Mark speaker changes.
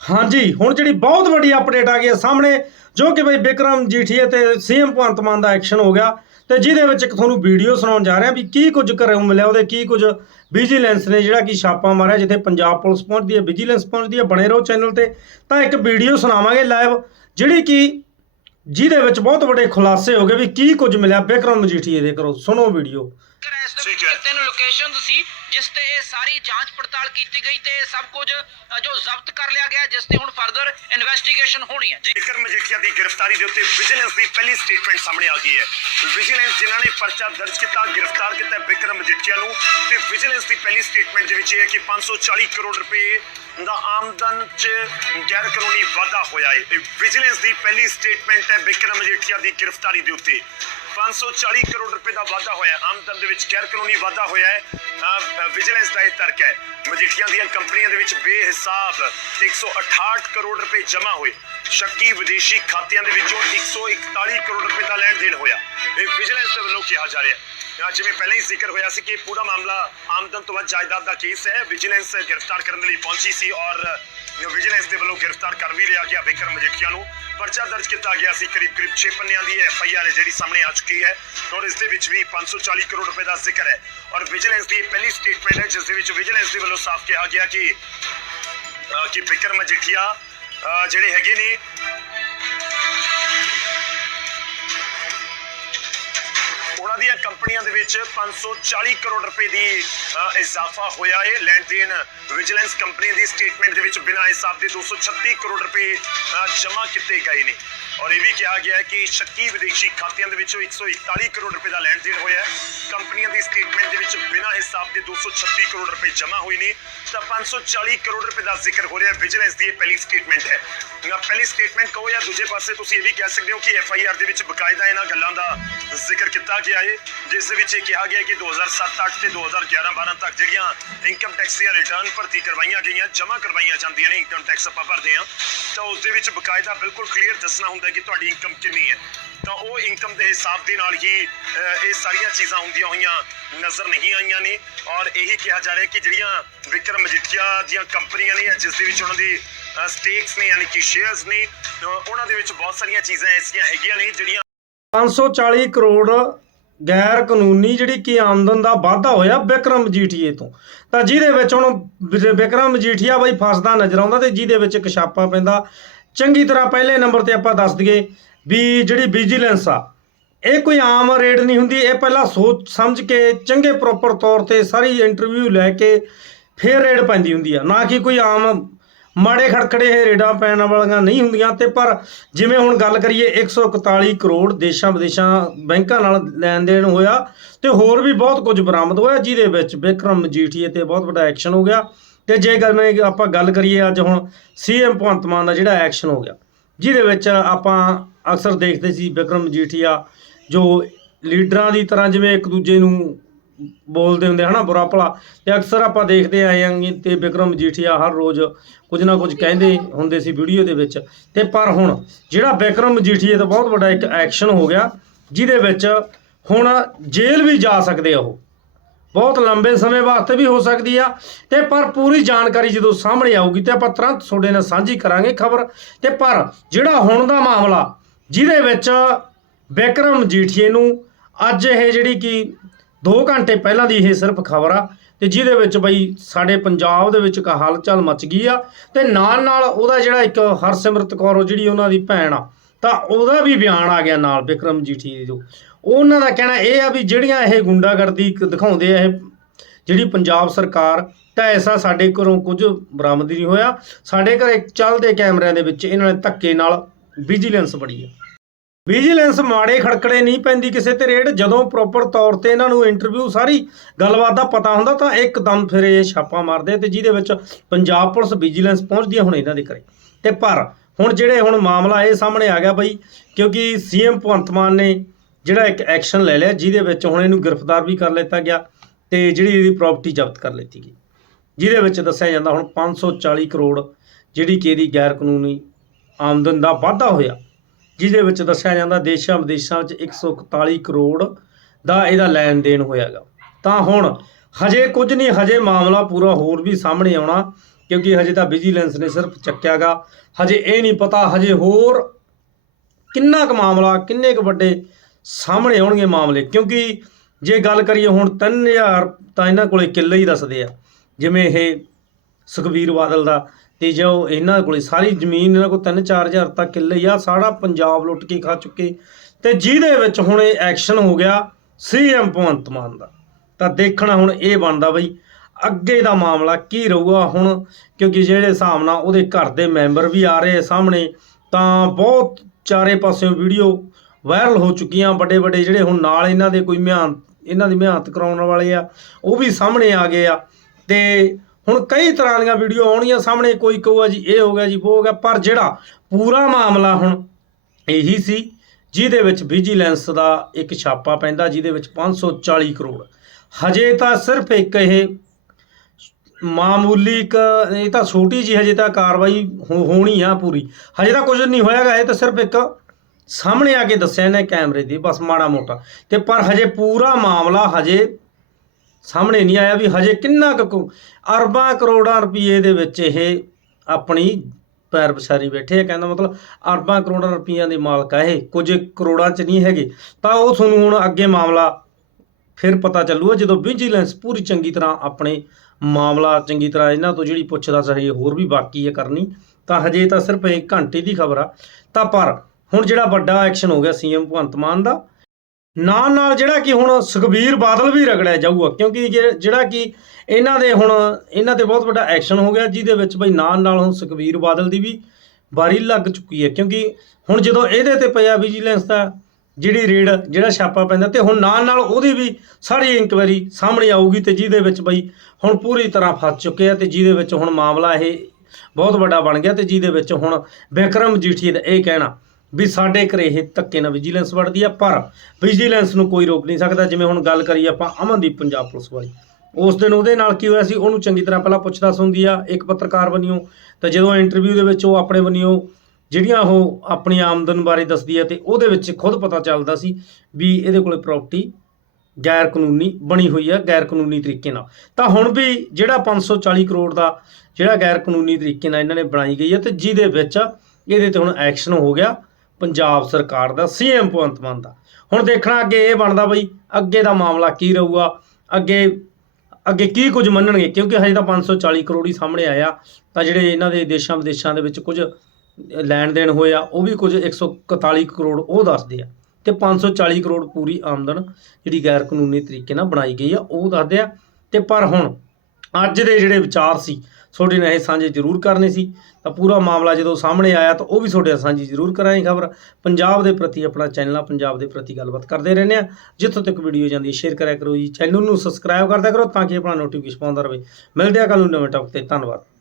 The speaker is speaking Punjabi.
Speaker 1: ਹਾਂਜੀ, ਹੁਣ ਜਿਹੜੀ ਬਹੁਤ ਵੱਡੀ ਅਪਡੇਟ ਆ ਗਈ ਹੈ ਸਾਹਮਣੇ, ਜੋ ਕਿ ਬਈ ਵਿਕਰਮ ਜੀਠੀਏ ਤੇ ਸੀਐਮ ਭਗਵੰਤ ਮਾਨ ਦਾ ਐਕਸ਼ਨ ਹੋ ਗਿਆ ਤੇ ਜਿਹਦੇ ਵਿੱਚ ਇੱਕ ਤੁਹਾਨੂੰ ਵੀਡੀਓ ਸੁਣਾਉਣ ਜਾ ਰਿਹਾ ਵੀ ਕੀ ਕੁਝ ਘਰੋਂ ਮਿਲਿਆ, ਉਹਦੇ ਕੀ ਕੁਝ ਵਿਜੀਲੈਂਸ ਨੇ ਜਿਹੜਾ ਕਿ ਛਾਪਾ ਮਾਰਿਆ, ਜਿੱਥੇ ਪੰਜਾਬ ਪੁਲਿਸ ਪਹੁੰਚਦੀ ਹੈ ਵਿਜੀਲੈਂਸ ਪਹੁੰਚਦੀ ਹੈ ਬਣੇ ਰਹੋ ਚੈਨਲ ਤੇ ਤਾਂ ਇੱਕ ਵੀਡੀਓ ਸੁਣਾਵਾਂਗੇ ਲਾਈਵ ਜਿਹੜੀ ਕਿ ਜਿਹਦੇ ਵਿੱਚ ਬਹੁਤ ਵੱਡੇ ਖੁਲਾਸੇ ਹੋ ਗਏ ਵੀ ਕੀ ਕੁਝ ਮਿਲਿਆ ਵਿਕਰਮ ਜੀਠੀਏ ਦੇ ਕਰੋ ਸੁਣੋ ਵੀਡੀਓ
Speaker 2: ਇਸ
Speaker 3: ਠੀਕ ਹੈ।
Speaker 2: ਤਿੰਨ ਲੋਕੇਸ਼ਨ ਸੀ ਜਿਸ ਤੇ ਇਹ ਸਾਰੀ ਜਾਂਚ ਪੜਤਾਲ ਕੀਤੀ ਗਈ ਤੇ ਸਭ ਕੁਝ ਜੋ ਜ਼ਬਤ ਕਰ ਲਿਆ ਗਿਆ, ਜਿਸ ਤੇ ਹੁਣ ਫਰਦਰ ਇਨਵੈਸਟੀਗੇਸ਼ਨ ਹੋਣੀ ਹੈ। ਜੀ।
Speaker 3: ਵਿਕਰਮ ਮਜੀਠੀਆ ਦੀ ਗ੍ਰਿਫਤਾਰੀ ਦੇ ਉੱਤੇ ਵਿਜੀਲੈਂਸ ਦੀ ਪਹਿਲੀ ਸਟੇਟਮੈਂਟ ਸਾਹਮਣੇ ਆ ਗਈ ਹੈ ਵਿਜੀਲੈਂਸ ਜਿਨ੍ਹਾਂ ਨੇ ਪਰਚਾ ਦਰਜ ਕੀਤਾ, ਗ੍ਰਿਫਤਾਰ ਕੀਤਾ ਵਿਕਰਮ ਮਜੀਠੀਆ ਨੂੰ, ਤੇ ਵਿਜੀਲੈਂਸ ਦੀ ਪਹਿਲੀ ਸਟੇਟਮੈਂਟ ਦੇ ਵਿੱਚ ਇਹ ਹੈ ਕਿ 540 ਕਰੋੜ ਰੁਪਏ ਦਾ ਆਮਦਨ 'ਚ ਗੈਰ ਕਾਨੂੰਨੀ ਵਾਧਾ ਹੋਇਆ ਹੈ। ਇਹ ਵਿਜੀਲੈਂਸ ਦੀ ਪਹਿਲੀ ਸਟੇਟਮੈਂਟ ਹੈ ਬਿਕਰਮ ਮਜੀਠੀਆ ਦੀ ਗ੍ਰਿਫਤਾਰੀ ਦੇ ਉੱਤੇ। 540 ਕਰੋੜ ਰੁਪਏ ਦਾ ਵਾਧਾ ਹੋਇਆ ਆਮਦਨ ਦੇ ਵਿੱਚ ਗੈਰ ਕਾਨੂੰਨੀ ਵਾਧਾ ਹੋਇਆ ਹੈ। ਵਿਜੀਲੈਂਸ ਦਾ ਇਹ ਤਰਕ ਹੈ। ਮਜੀਠੀਆ ਦੀਆਂ ਕੰਪਨੀਆਂ ਦੇ ਵਿੱਚ ਬੇਹਿਸਾਬ 168 ਕਰੋੜ ਰੁਪਏ ਜਮ੍ਹਾਂ ਹੋਏ। ਸ਼ੱਕੀ ਵਿਦੇਸ਼ੀ ਖਾਤਿਆਂ ਦੇ ਵਿੱਚੋਂ 141 ਕਰੋੜ ਰੁਪਏ ਦਾ ਲੈਣ ਦੇਣ ਹੋਇਆ। ਇਹ ਵਿਜੀਲੈਂਸ ਦੇ ਵੱਲੋਂ ਕਿਹਾ ਜਾ ਰਿਹਾ ਹੈ। ਜਿਵੇਂ ਪਹਿਲਾਂ ਹੀ ਜ਼ਿਕਰ ਹੋਇਆ ਸੀ ਕਿ ਪੂਰਾ ਮਾਮਲਾ ਆਮਦਨ ਤੋਂ ਵੱਧ ਜਾਇਦਾਦ ਦਾ ਕੇਸ ਹੈ। ਵਿਜੀਲੈਂਸ ਗ੍ਰਿਫਤਾਰ ਕਰਨ ਦੇ ਲਈ ਪਹੁੰਚੀ ਸੀ ਔਰ ਵਿਜੀਲੈਂਸ ਦੇ ਵੱਲੋਂ ਗ੍ਰਿਫਤਾਰ ਕਰ ਵੀ ਲਿਆ ਗਿਆ ਵਿਕਰਮ ਮਜੀਠੀਆ ਨੂੰ। ਪਰਚਾ ਦਰਜ ਕੀਤਾ ਗਿਆ ਸੀ ਕਰੀਬ ਕਰੀਬ 6 ਪੰਨਿਆਂ ਦੀ ਐਫ ਆਈ ਆਰ ਜਿਹੜੀ ਸਾਹਮਣੇ ਆ ਚੁੱਕੀ ਹੈ ਔਰ ਇਸ ਦੇ ਵਿੱਚ ਵੀ 540 ਕਰੋੜ ਰੁਪਏ ਦਾ ਜ਼ਿਕਰ ਹੈ। ਔਰ ਵਿਜੀਲੈਂਸ ਦੀ ਇਹ ਪਹਿਲੀ ਸਟੇਟਮੈਂਟ ਹੈ ਜਿਸ ਦੇ ਵਿੱਚ ਵਿਜੀਲੈਂਸ ਦੇ ਵੱਲੋਂ ਸਾਫ਼ ਕਿਹਾ ਗਿਆ ਕਿ ਅਹ, ਕਿ ਵਿਕਰਮ ਮਜੀਠੀਆ ਜਿਹੜੇ ਹੈਗੇ ਨੇ ਦੀਆਂ ਕੰਪਨੀਆਂ ਦੇ ਵਿੱਚ 540 ਕਰੋੜ ਰੁਪਏ ਦੀ ਇਜ਼ਾਫਾ ਹੋਇਆ ਹੈ ਲੈਣ ਦੇਣ ਵਿਜੀਲੈਂਸ ਕੰਪਨੀ ਦੀ ਸਟੇਟਮੈਂਟ ਦੇ ਵਿੱਚ ਬਿਨਾਂ ਹਿਸਾਬ ਦੇ 236 ਕਰੋੜ ਰੁਪਏ ਜਮ੍ਹਾਂ ਕੀਤੇ ਗਏ ਨੇ। ਔਰ ਇਹ ਵੀ ਕਿਹਾ ਗਿਆ ਹੈ ਕਿ ਸ਼ੱਕੀ ਵਿਦੇਸ਼ੀ ਖਾਤਿਆਂ ਦੇ ਵਿੱਚੋਂ 141 ਕਰੋੜ ਰੁਪਏ ਦਾ ਲੈਣ ਦੇਣ ਹੋਇਆ ਹੈ। ਕੰਪਨੀਆਂ ਦੀ ਸਟੇਟਮੈਂਟ ਦੇ ਵਿੱਚ ਬਿਨਾਂ ਹਿਸਾਬ ਦੇ 236 ਕਰੋੜ ਰੁਪਏ ਜਮ੍ਹਾਂ ਹੋਏ ਨੇ। ਤਾਂ 540 ਕਰੋੜ ਰੁਪਏ ਦਾ ਜ਼ਿਕਰ ਹੋ ਰਿਹਾ ਹੈ। ਵਿਜੀਲੈਂਸ ਦੀ ਇਹ ਪਹਿਲੀ ਸਟੇਟਮੈਂਟ ਹੈ। ਜਾਂ ਪਹਿਲੀ ਸਟੇਟਮੈਂਟ ਕਹੋ ਜਾਂ ਦੂਜੇ ਪਾਸੇ ਤੁਸੀਂ ਇਹ ਵੀ ਕਹਿ ਸਕਦੇ ਹੋ ਕਿ ਐਫ ਆਈ ਆਰ ਦੇ ਵਿੱਚ ਬਕਾਇਦਾ ਇਹਨਾਂ ਗੱਲਾਂ ਦਾ ਜ਼ਿਕਰ ਕੀਤਾ ਗਿਆ ਹੈ, ਜਿਸ ਦੇ ਵਿੱਚ ਇਹ ਕਿਹਾ ਗਿਆ ਕਿ 2007-8 ਤੇ 2011-12 ਤੱਕ ਜਿਹੜੀਆਂ ਇਨਕਮ ਟੈਕਸ ਦੀਆਂ ਰਿਟਰਨ ਭਰਤੀ ਕਰਵਾਈਆਂ ਗਈਆਂ, ਜਮ੍ਹਾਂ ਕਰਵਾਈਆਂ ਜਾਂਦੀਆਂ ਨੇ ਇਨਕਮ ਟੈਕਸ ਆਪਾਂ ਭਰਦੇ ਹਾਂ। ਤਾਂ ਉਸ ਦੇ ਵਿੱਚ ਬਕਾਇਦਾ ਬਿਲਕੁਲ ਕਲੀਅਰ ਦੱਸਣਾ ਹੁੰਦਾ ਕਿ ਤੁਹਾਡੀ ਇਨਕਮ ਕਿੰਨੀ ਹੈ। ਤਾਂ ਉਹ ਇਨਕਮ ਦੇ ਹਿਸਾਬ ਦੇ ਨਾਲ ਹੀ ਇਹ ਸਾਰੀਆਂ ਚੀਜ਼ਾਂ ਹੁੰਦੀਆਂ ਹੋਈਆਂ ਨਜ਼ਰ ਨਹੀਂ ਆਈਆਂ ਨੇ। ਔਰ ਇਹੀ ਕਿਹਾ ਜਾ ਰਿਹਾ ਕਿ ਜਿਹੜੀਆਂ ਵਿਕਰਮ ਮਜੀਠੀਆ ਦੀਆਂ ਕੰਪਨੀਆਂ ਨੇ ਜਿਸ ਦੇ ਵਿੱਚ ਉਹਨਾਂ ਦੀ ਸਟੇਕਸ ਨੇ ਯਾਨੀ ਕਿ ਸ਼ੇਅਰਸ ਨੇ ਉਹਨਾਂ ਦੇ ਵਿੱਚ ਬਹੁਤ ਸਾਰੀਆਂ ਚੀਜ਼ਾਂ ਐਸੀਆਂ ਹੈਗੀਆਂ ਨੇ ਜਿਹੜੀਆਂ
Speaker 1: 540 ਕਰੋੜ ਗੈਰ ਕਾਨੂੰਨੀ ਜਿਹੜੀ ਕਿ ਆਮਦਨ ਦਾ ਵਾਧਾ ਹੋਇਆ ਵਿਕਰਮ ਮਜੀਠੀਏ ਤੋਂ। ਤਾਂ ਜਿਹਦੇ ਵਿੱਚ ਹੁਣ ਵਿ- ਵਿਕਰਮ ਮਜੀਠੀਆ ਬਾਈ ਫਸਦਾ ਨਜ਼ਰ ਆਉਂਦਾ ਤੇ ਜਿਹਦੇ ਵਿੱਚ ਇੱਕ ਛਾਪਾ ਪੈਂਦਾ। ਚੰਗੀ ਤਰ੍ਹਾਂ ਪਹਿਲੇ ਨੰਬਰ ਤੇ ਆਪਾਂ ਦੱਸ ਦਈਏ ਵੀ ਜਿਹੜੀ ਵਿਜੀਲੈਂਸ ਆ, ਇਹ ਕੋਈ ਆਮ ਰੇਡ ਨਹੀਂ ਹੁੰਦੀ। ਇਹ ਪਹਿਲਾਂ ਸੋਚ ਸਮਝ ਕੇ ਚੰਗੇ ਪ੍ਰੋਪਰ ਤੌਰ ਤੇ ਸਾਰੀ ਇੰਟਰਵਿਊ ਲੈ ਕੇ ਫਿਰ ਰੇਡ ਪੈਂਦੀ ਹੁੰਦੀ ਆ। ਨਾ ਕਿ ਕੋਈ ਆਮ ਮਾੜੇ ਖੜਖੜੇ ਇਹ ਰੇਡਾਂ ਪੈਣ ਵਾਲੀਆਂ ਨਹੀਂ ਹੁੰਦੀਆਂ ਤੇ ਪਰ ਜਿਵੇਂ ਹੁਣ ਗੱਲ ਕਰੀਏ 141 ਕਰੋੜ ਦੇਸ਼ਾਂ ਵਿਦੇਸ਼ਾਂ ਬੈਂਕਾਂ ਨਾਲ ਲੈਣ ਦੇਣ ਹੋਇਆ ਤੇ ਹੋਰ ਵੀ ਬਹੁਤ ਕੁਝ ਬਰਾਮਦ ਹੋਇਆ, ਜਿਹਦੇ ਵਿੱਚ ਵਿਕਰਮ ਮਜੀਠੀਏ ਤੇ ਬਹੁਤ ਵੱਡਾ ਐਕਸ਼ਨ ਹੋ ਗਿਆ। ਤੇ ਜੇ ਗੱਲ ਆਪਾਂ ਗੱਲ ਕਰੀਏ ਅੱਜ ਹੁਣ ਸੀਐਮ ਭਗਵੰਤ ਮਾਨ ਦਾ ਜਿਹੜਾ ਐਕਸ਼ਨ ਹੋ ਗਿਆ, ਜਿਹਦੇ ਵਿੱਚ ਆਪਾਂ ਅਕਸਰ ਦੇਖਦੇ ਸੀ ਵਿਕਰਮ ਮਜੀਠੀਆ ਜੋ ਲੀਡਰਾਂ ਦੀ ਤਰ੍ਹਾਂ ਜਿਵੇਂ ਇੱਕ ਦੂਜੇ ਨੂੰ ਬੋਲਦੇ ਹੁੰਦੇ ਹਨਾ, ਬੁਰਾ ਭਲਾ। ਤੇ ਅਕਸਰ ਆਪਾਂ ਦੇਖਦੇ ਆਏ ਹਾਂ ਤੇ ਵਿਕਰਮ ਮਜੀਠੀਆ ਹਰ ਰੋਜ਼ ਕੁਝ ਨਾ ਕੁਝ ਕਹਿੰਦੇ ਹੁੰਦੇ ਸੀ ਵੀਡੀਓ ਦੇ ਵਿੱਚ। ਤੇ ਪਰ ਹੁਣ ਜਿਹੜਾ ਵਿਕਰਮ ਮਜੀਠੀਏ ਦਾ ਬਹੁਤ ਵੱਡਾ ਇੱਕ ਐਕਸ਼ਨ ਹੋ ਗਿਆ, ਜਿਹਦੇ ਵਿੱਚ ਹੁਣ ਜੇਲ੍ਹ ਵੀ ਜਾ ਸਕਦੇ ਆ ਉਹ। ਬਹੁਤ ਲੰਬੇ ਸਮੇਂ ਵਾਸਤੇ ਵੀ ਹੋ ਸਕਦੀ ਆ। ਤੇ ਪਰ ਪੂਰੀ ਜਾਣਕਾਰੀ ਜਦੋਂ ਸਾਹਮਣੇ ਆਊਗੀ ਤੇ ਆਪਾਂ ਤੁਰੰਤ ਤੁਹਾਡੇ ਨਾਲ ਸਾਂਝੀ ਕਰਾਂਗੇ ਖਬਰ। ਤੇ ਪਰ ਜਿਹੜਾ ਹੁਣ ਦਾ ਮਾਮਲਾ, ਜਿਹਦੇ ਵਿੱਚ ਵਿਕਰਮ ਜੀਠੀਏ ਨੂੰ ਅੱਜ ਇਹ ਜਿਹੜੀ ਕਿ 2 ਘੰਟੇ ਪਹਿਲਾਂ ਦੀ ਇਹ ਸਿਰਫ ਖਬਰ ਆ ਤੇ ਜਿਹਦੇ ਵਿੱਚ ਬਈ ਸਾਡੇ ਪੰਜਾਬ ਦੇ ਵਿੱਚ ਇੱਕ ਹਲਚਲ ਮਚ ਗਈ ਆ ਤੇ ਨਾਲ ਨਾਲ ਉਹਦਾ ਜਿਹੜਾ ਇੱਕ ਹਰਸਿਮਰਤ ਕੌਰ ਜਿਹੜੀ ਉਹਨਾਂ ਦੀ ਭੈਣ ਆ, ਤਾਂ ਉਹਦਾ ਵੀ ਬਿਆਨ ਆ ਗਿਆ ਨਾਲ ਵਿਕਰਮ ਜੀਠੀ ਜੋ। ਉਹਨਾਂ ਦਾ ਕਹਿਣਾ ਇਹ ਆ ਵੀ ਜਿਹੜੀਆਂ ਇਹ ਗੁੰਡਾਗਰਦੀ ਕ- ਦਿਖਾਉਂਦੇ ਆ ਇਹ ਜਿਹੜੀ ਪੰਜਾਬ ਸਰਕਾਰ, ਤਾਂ ਐਸਾ ਸਾਡੇ ਘਰੋਂ ਕੁਝ ਬਰਾਮਦ ਨਹੀਂ ਹੋਇਆ। ਸਾਡੇ ਘਰੇ ਚੱਲਦੇ ਕੈਮਰਿਆਂ ਦੇ ਵਿੱਚ ਇਹਨਾਂ ਨੇ ਧੱਕੇ ਨਾਲ ਵਿਜੀਲੈਂਸ ਬੜੀ ਆ। ਵਿਜੀਲੈਂਸ ਮਾੜੇ ਖੜਕੜੇ ਨਹੀਂ ਪੈਂਦੀ ਕਿਸੇ ਤੇ ਰੇਡ। ਜਦੋਂ ਪ੍ਰੋਪਰ ਤੌਰ ਤੇ ਇਹਨਾਂ ਨੂੰ ਇੰਟਰਵਿਊ ਸਾਰੀ ਗੱਲਬਾਤ ਦਾ ਪਤਾ ਹੁੰਦਾ ਤਾਂ ਇੱਕਦਮ ਫਿਰ ਇਹ ਛਾਪਾ ਮਾਰਦੇ ਤੇ ਜਿਹਦੇ ਵਿੱਚ ਪੰਜਾਬ ਪੁਲਿਸ ਵਿਜੀਲੈਂਸ ਪਹੁੰਚਦੀ ਹੈ ਹੁਣ ਇਹਨਾਂ ਦੇ ਘਰੇ। ਤੇ ਪਰ ਹੁਣ ਜਿਹੜੇ ਹੁਣ ਮਾਮਲਾ ਇਹ ਸਾਹਮਣੇ ਆ ਗਿਆ ਬਈ, ਕਿਉਂਕਿ ਸੀਐਮ ਭਗਵੰਤ ਮਾਨ ਨੇ ਜਿਹੜਾ ਇੱਕ ਐਕਸ਼ਨ ਲੈ ਲਿਆ, ਜਿਹਦੇ ਵਿੱਚ ਹੁਣ ਇਹਨੂੰ ਗ੍ਰਿਫਤਾਰ ਵੀ ਕਰ ਲਿੱਤਾ ਗਿਆ ਤੇ ਜਿਹੜੀ ਇਹਦੀ ਪ੍ਰਾਪਰਟੀ ਜ਼ਬਤ ਕਰ ਲਿੱਤੀ ਗਈ। ਜਿਹਦੇ ਵਿੱਚ ਦੱਸਿਆ ਜਾਂਦਾ ਹੁਣ 540 ਕਰੋੜ ਜਿਹੜੀ ਕਿ ਇਹਦੀ ਗੈਰ ਕਾਨੂੰਨੀ ਆਮਦਨ ਦਾ ਵਾਧਾ ਹੋਇਆ। ਜਿਹਦੇ ਵਿੱਚ ਦੱਸਿਆ ਜਾਂਦਾ ਦੇਸ਼ਾਂ ਵਿਦੇਸ਼ਾਂ ਵਿੱਚ 141 ਕਰੋੜ ਦਾ ਇਹਦਾ ਲੈਣ ਦੇਣ ਹੋਇਆਗਾ ਤਾਂ ਹੁਣ ਹਜੇ ਕੁਝ ਨਹੀਂ, ਹਜੇ ਮਾਮਲਾ ਪੂਰਾ ਹੋਰ ਵੀ ਸਾਹਮਣੇ ਆਉਣਾ, ਕਿਉਂਕਿ ਹਜੇ ਤਾਂ ਵਿਜੀਲੈਂਸ ਨੇ ਸਿਰਫ ਚੱਕਿਆਗਾ ਹਜੇ ਇਹ ਨਹੀਂ ਪਤਾ, ਹਜੇ ਹੋਰ ਕਿੰਨਾ ਕੁ ਮਾਮਲਾ, ਕਿੰਨੇ ਕੁ ਵੱਡੇ ਸਾਹਮਣੇ ਆਉਣਗੇ ਮਾਮਲੇ, ਕਿਉਂਕਿ ਜੇ ਗੱਲ ਕਰੀਏ ਹੁਣ 3000 ਤਾਂ ਇਹਨਾਂ ਕੋਲੇ ਕਿੱਲੇ ਹੀ ਦੱਸਦੇ ਆ, ਜਿਵੇਂ ਇਹ ਸੁਖਬੀਰ ਬਾਦਲ ਦਾ ਤੇ ਜੋ ਇਹਨਾਂ ਕੋਲੇ ਸਾਰੀ ਜ਼ਮੀਨ ਇਹਨਾਂ ਕੋਲ 3-4000 ਤੱਕ ਕਿੱਲੇ ਆ ਸਾਰਾ ਪੰਜਾਬ ਲੁੱਟ ਕੇ ਖਾ ਚੁੱਕੇ। ਤੇ ਜਿਹਦੇ ਵਿੱਚ ਹੁਣ ਇਹ ਐਕਸ਼ਨ ਹੋ ਗਿਆ ਸੀਐਮ ਭਗਵੰਤ ਮਾਨ ਦਾ। ਤਾਂ ਦੇਖਣਾ ਹੁਣ ਇਹ ਬਣਦਾ ਬਈ ਅੱਗੇ ਦਾ ਮਾਮਲਾ ਕੀ ਰਹੂਗਾ ਹੁਣ, ਕਿਉਂਕਿ ਜਿਹੜੇ ਹਿਸਾਬ ਨਾਲ ਉਹਦੇ ਘਰ ਦੇ ਮੈਂਬਰ ਵੀ ਆ ਰਹੇ ਸਾਹਮਣੇ, ਤਾਂ ਬਹੁਤ ਚਾਰੇ ਪਾਸਿਓਂ ਵੀਡੀਓ ਵਾਇਰਲ ਹੋ ਚੁੱਕੀਆਂ ਵੱਡੇ ਵੱਡੇ ਜਿਹੜੇ ਹੁਣ ਨਾਲ ਇਹਨਾਂ ਦੇ ਕੋਈ ਮਿਹਨਤ ਇਹਨਾਂ ਦੀ ਮਿਹਨਤ ਕਰਾਉਣ ਵਾਲੇ ਆ, ਉਹ ਵੀ ਸਾਹਮਣੇ ਆ ਗਏ ਆ। ਤੇ ਹੁਣ ਕਈ ਤਰ੍ਹਾਂ ਦੀਆਂ ਵੀਡੀਓ ਆਉਣੀਆਂ ਸਾਹਮਣੇ, ਕੋਈ ਕਹੂਗਾ ਜੀ, ਇਹ ਹੋ ਗਿਆ ਜੀ, ਉਹ ਹੋ ਗਿਆ, ਪਰ ਜਿਹੜਾ ਪੂਰਾ ਮਾਮਲਾ ਹੁਣ ਇਹੀ ਸੀ, ਜਿਹਦੇ ਵਿੱਚ ਵਿਜੀਲੈਂਸ ਦਾ ਇੱਕ ਛਾਪਾ ਪੈਂਦਾ, ਜਿਹਦੇ ਵਿੱਚ 540 ਕਰੋੜ। ਹਜੇ ਤਾਂ ਸਿਰਫ ਇੱਕ ਇਹ ਮਾਮੂਲੀ ਇੱਕ, ਇਹ ਤਾਂ ਛੋਟੀ ਜੀ ਹਜੇ ਤਾਂ ਕਾਰਵਾਈ ਹੋ- ਹੋਣੀ ਆ ਪੂਰੀ। ਹਜੇ ਤਾਂ ਕੁਝ ਨਹੀਂ ਹੋਇਆਗਾ, ਇਹ ਤਾਂ ਸਿਰਫ ਇੱਕ ਸਾਹਮਣੇ ਆ ਕੇ ਦੱਸਿਆ ਇਹਨੇ ਕੈਮਰੇ ਦੀ, ਬਸ ਮਾੜਾ ਮੋਟਾ। ਤੇ ਪਰ ਹਜੇ ਪੂਰਾ ਮਾਮਲਾ ਹਜੇ ਸਾਹਮਣੇ ਨਹੀਂ ਆਇਆ ਵੀ ਹਜੇ ਕਿੰਨਾ ਕੁ ਅਰਬਾਂ ਕਰੋੜਾਂ ਰੁਪਏ ਦੇ ਵਿੱਚ ਇਹ ਆਪਣੀ ਪੈਰ ਪਸਾਰੀ ਬੈਠੇ ਆ। ਕਹਿੰਦਾ ਮਤਲਬ ਅਰਬਾਂ ਕਰੋੜਾਂ ਰੁਪਈਆਂ ਦੇ ਮਾਲਕ ਆ ਇਹ, ਕੁਝ ਕਰੋੜਾਂ ਚ ਨਹੀਂ ਹੈਗੇ। ਤਾਂ ਉਹ ਤੁਹਾਨੂੰ ਹੁਣ ਅੱਗੇ ਮਾਮਲਾ ਫਿਰ ਪਤਾ ਚੱਲੂਗਾ ਜਦੋਂ ਵਿਜੀਲੈਂਸ ਪੂਰੀ ਚੰਗੀ ਤਰ੍ਹਾਂ ਆਪਣੇ ਮਾਮਲਾ ਚੰਗੀ ਤਰ੍ਹਾਂ ਇਹਨਾਂ ਤੋਂ ਜਿਹੜੀ ਪੁੱਛਦਾ ਹੈ, ਹੋਰ ਵੀ ਬਾਕੀ ਹੈ ਕਰਨੀ। ਤਾਂ ਹਜੇ ਤਾਂ ਸਿਰਫ ਇੱਕ ਘੰਟੇ ਦੀ ਖਬਰ ਆ। ਤਾਂ ਪਰ ਹੁਣ ਜਿਹੜਾ ਵੱਡਾ ਐਕਸ਼ਨ ਹੋ ਗਿਆ ਸੀਐਮ ਭਗਵੰਤ ਮਾਨ ਦਾ ਨਾਲ ਨਾਲ ਜਿਹੜਾ ਕਿ ਹੁਣ ਸੁਖਬੀਰ ਬਾਦਲ ਵੀ ਰਗੜਿਆ ਜਾਊਗਾ, ਕਿਉਂਕਿ ਜੇ- ਜਿਹੜਾ ਕਿ ਇਹਨਾਂ ਦੇ ਹੁਣ ਇਹਨਾਂ ਤੇ ਬਹੁਤ ਵੱਡਾ ਐਕਸ਼ਨ ਹੋ ਗਿਆ, ਜਿਹਦੇ ਵਿੱਚ ਬਈ ਨਾਲ ਨਾਲ ਹੁਣ ਸੁਖਬੀਰ ਬਾਦਲ ਦੀ ਵੀ ਵਾਰੀ ਲੱਗ ਚੁੱਕੀ ਹੈ, ਕਿਉਂਕਿ ਹੁਣ ਜਦੋਂ ਇਹਦੇ ਤੇ ਪਿਆ ਵਿਜੀਲੈਂਸ ਦਾ ਜਿਹੜੀ ਰੇਡ, ਜਿਹੜਾ ਛਾਪਾ ਪੈਂਦਾ ਤੇ ਹੁਣ ਨਾਲ ਨਾਲ ਉਹਦੀ ਵੀ ਸਾਰੀ ਇਨਕੁਆਇਰੀ ਸਾਹਮਣੇ ਆਊਗੀ ਤੇ ਜਿਹਦੇ ਵਿੱਚ ਬਈ ਹੁਣ ਪੂਰੀ ਤਰ੍ਹਾਂ ਫਸ ਚੁੱਕੇ ਆ ਤੇ ਜਿਹਦੇ ਵਿੱਚ ਹੁਣ ਮਾਮਲਾ ਇਹ ਬਹੁਤ ਵੱਡਾ ਬਣ ਗਿਆ ਤੇ ਜਿਹਦੇ ਵਿੱਚ ਹੁਣ ਵਿਕਰਮ ਜੀਠੀ ਦਾ ਇਹ ਕਹਿਣਾ। ਵੀ ਸਾਡੇ ਘਰੇ ਇਹ ਧੱਕੇ ਨਾਲ ਵਿਜੀਲੈਂਸ ਵੜਦੀ ਆ, ਪਰ ਵਿਜੀਲੈਂਸ ਨੂੰ ਕੋਈ ਰੋਕ ਨਹੀਂ ਸਕਦਾ। ਜਿਵੇਂ ਹੁਣ ਗੱਲ ਕਰੀਏ ਆਪਾਂ ਅਮਨਦੀਪ ਪੰਜਾਬ ਪੁਲਿਸ ਵਾਲੀ, ਉਸ ਦਿਨ ਉਹਦੇ ਨਾਲ ਕੀ ਹੋਇਆ ਸੀ? ਉਹਨੂੰ ਚੰਗੀ ਤਰ੍ਹਾਂ ਪਹਿਲਾਂ ਪੁੱਛਦਾ ਸੁਣਦੀ ਆ, ਇੱਕ ਪੱਤਰਕਾਰ ਬਣਿਓ, ਤਾਂ ਜਦੋਂ ਇੰਟਰਵਿਊ ਦੇ ਵਿੱਚ ਉਹ ਆਪਣੇ ਬਣਿਓ, ਜਿਹੜੀਆਂ ਉਹ ਆਪਣੀ ਆਮਦਨ ਬਾਰੇ ਦੱਸਦੀ ਹੈ ਤੇ ਉਹਦੇ ਵਿੱਚ ਖੁਦ ਪਤਾ ਚੱਲਦਾ ਸੀ ਵੀ ਇਹਦੇ ਕੋਲੇ ਪ੍ਰਾਪਰਟੀ ਗੈਰ ਕਾਨੂੰਨੀ ਬਣੀ ਹੋਈ ਹੈ ਗੈਰ ਕਾਨੂੰਨੀ ਤਰੀਕੇ ਨਾਲ। ਤਾਂ ਹੁਣ ਵੀ ਜਿਹੜਾ 540 ਕਰੋੜ ਦਾ ਜਿਹੜਾ ਗੈਰ ਕਾਨੂੰਨੀ ਤਰੀਕੇ ਨਾਲ ਇਹਨਾਂ ਨੇ ਬਣਾਈ ਗਈ ਹੈ ਤੇ ਜਿਹਦੇ ਵਿੱਚ ਇਹਦੇ ਤੇ ਹੁਣ ਐਕਸ਼ਨ ਹੋ ਗਿਆ। ਪੰਜਾਬ ਸਰਕਾਰ ਦਾ ਸੀਐਮ ਭਗਵੰਤ ਮਾਨ ਦਾ। ਹੁਣ ਦੇਖਣਾ ਅੱਗੇ ਇਹ ਬਣਦਾ ਬਈ, ਅੱਗੇ ਦਾ ਮਾਮਲਾ ਕੀ ਰਹੂਗਾ, ਅੱਗੇ ਅੱਗੇ ਕੀ ਕੁਝ ਮੰਨਣਗੇ, ਕਿਉਂਕਿ ਹਜੇ ਤਾਂ 540 ਕਰੋੜ ਹੀ ਸਾਹਮਣੇ ਆਇਆ। ਤਾਂ ਜਿਹੜੇ ਇਹਨਾਂ ਦੇ ਦੇਸ਼ਾਂ ਵਿਦੇਸ਼ਾਂ ਦੇ ਵਿੱਚ ਕੁਝ ਲੈਣ ਦੇਣ ਹੋਏ ਆ, ਉਹ ਵੀ ਕੁਝ 141 ਕਰੋੜ ਉਹ ਦੱਸਦੇ ਆ। ਤੇ 540 ਕਰੋੜ ਪੂਰੀ ਆਮਦਨ ਜਿਹੜੀ ਗੈਰ ਕਾਨੂੰਨੀ ਤਰੀਕੇ ਨਾਲ ਬਣਾਈ ਗਈ ਆ, ਉਹ ਦੱਸਦੇ ਆ। ਤੇ ਪਰ ਹੁਣ ਅੱਜ ਦੇ ਜਿਹੜੇ ਵਿਚਾਰ ਸੀ ਤੁਹਾਡੇ ਨਾਲ ਇਹ ਸਾਂਝੇ ਜ਼ਰੂਰ ਕਰਨੇ ਸੀ। ਤਾਂ ਪੂਰਾ ਮਾਮਲਾ ਜਦੋਂ ਸਾਹਮਣੇ ਆਇਆ ਤਾਂ ਉਹ ਵੀ ਤੁਹਾਡੇ ਨਾਲ ਸਾਂਝੀ ਜ਼ਰੂਰ ਕਰਾਂਗੇ ਖਬਰ। ਪੰਜਾਬ ਦੇ ਪ੍ਰਤੀ ਆਪਣਾ ਚੈਨਲ ਆ ਪੰਜਾਬ ਦੇ ਪ੍ਰਤੀ ਗੱਲਬਾਤ ਕਰਦੇ ਰਹਿੰਦੇ ਆ ਜਿੱਥੋਂ ਤੱਕ ਵੀਡੀਓ ਜਾਂਦੀ ਹੈ ਸ਼ੇਅਰ ਕਰਿਆ ਕਰੋ ਜੀ। ਚੈਨਲ ਨੂੰ ਸਬਸਕ੍ਰਾਈਬ ਕਰਦਿਆ ਕਰੋ ਤਾਂ ਕਿ ਆਪਣਾ ਨੋਟੀਫਿਕੇਸ਼ਨ ਪਾਉਂਦਾ ਰਹੇ। ਮਿਲਦੇ ਆ ਕੱਲ ਨੂੰ ਨਵੇਂ ਟੌਪਿਕ ਤੇ। ਧੰਨਵਾਦ।